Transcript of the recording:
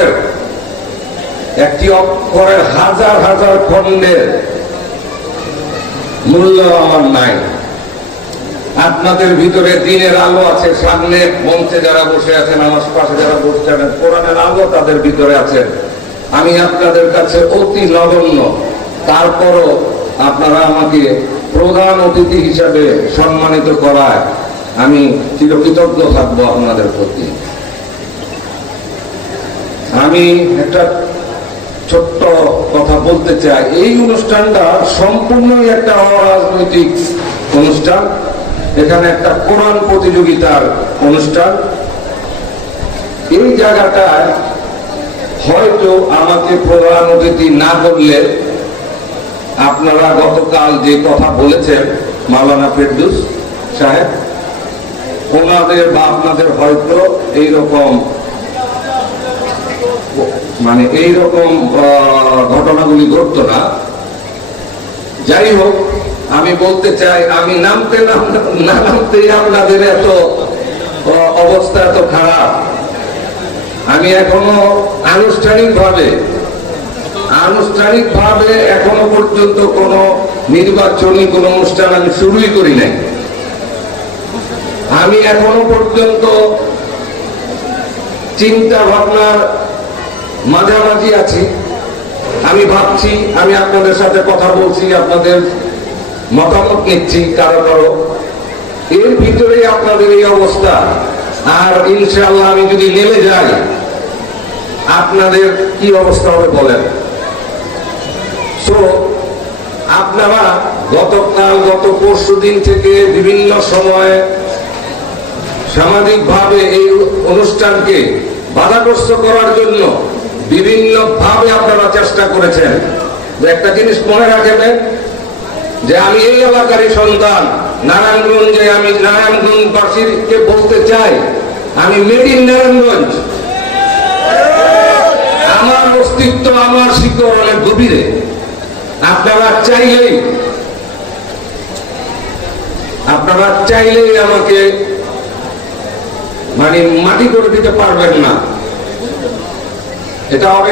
অক্ষরের একটি অক্ষরের হাজার হাজার খণ্ডের মূল্য আমার নাই। আপনাদের ভিতরে দিনের আলো আছে, সামনে মঞ্চে যারা বসে আছেন, আমার পাশে যারা বসে আছেন, কোরআনের আলো তাদের ভিতরে আছে। আমি আপনাদের কাছে অতি নগণ্য। তারপরও আপনারা আমাকে প্রধান অতিথি হিসাবে সম্মানিত করায় আমি চিরকৃতজ্ঞ থাকব আপনাদের প্রতি। আমি একটা ছোট্ট কথা বলতে চাই। এই অনুষ্ঠানটা সম্পূর্ণই একটা অরাজনৈতিক অনুষ্ঠান। এখানে একটা কোরআন প্রতিযোগিতার অনুষ্ঠান। এই জায়গাটায় হয়তো আমাকে প্রধান অতিথি না করলে আপনারা গতকাল যে কথা বলেছেন, মাওলানা ফেরদুস সাহেব, ওনাদের বা আপনাদের হয়তো এইরকম মানে এইরকম ঘটনাগুলি ঘটতো না। যাই হোক, আমি বলতে চাই, আমি নামতে নাম না নামতেই আপনাদের এত অবস্থা এত খারাপ। আমি এখনও আনুষ্ঠানিক ভাবে আনুষ্ঠানিক ভাবে এখনও পর্যন্ত কোন নির্বাচনী কোন অনুষ্ঠান আমি শুরুই করি নাই। আমি এখনও পর্যন্ত চিন্তা ভাবনার মাঝামাঝি আছি। আমি ভাবছি, আমি আপনাদের সাথে কথা বলছি, আপনাদের মতামত নিচ্ছি, কারও কারও। এর ভিতরেই আপনাদের এই অবস্থা। আর ইনশাল্লাহ আমি যদি নেমে যাই, আপনাদের কি অবস্থা হবে বলেন। তো আপনারা গতকাল, গত পরশু দিন থেকে বিভিন্ন সময়ে সামাজিকভাবে এই অনুষ্ঠানকে বাধাগ্রস্ত করার জন্য বিভিন্ন ভাবে আপনারা চেষ্টা করেছেন। যে একটা জিনিস মনে রাখবেন, যে আমি এই এলাকারই সন্তান, নারায়ণগঞ্জে আমি নারায়ণগঞ্জবাসীকে বলতে চাই, আমি মেড ইন নারায়ণগঞ্জ। আমার অস্তিত্ব আমার শিকড় অনেক গভীরে। আপনারা চাইলেই আপনারা চাইলেই আমাকে মানে মাটি করে দিতে পারবেন না। এটা হবে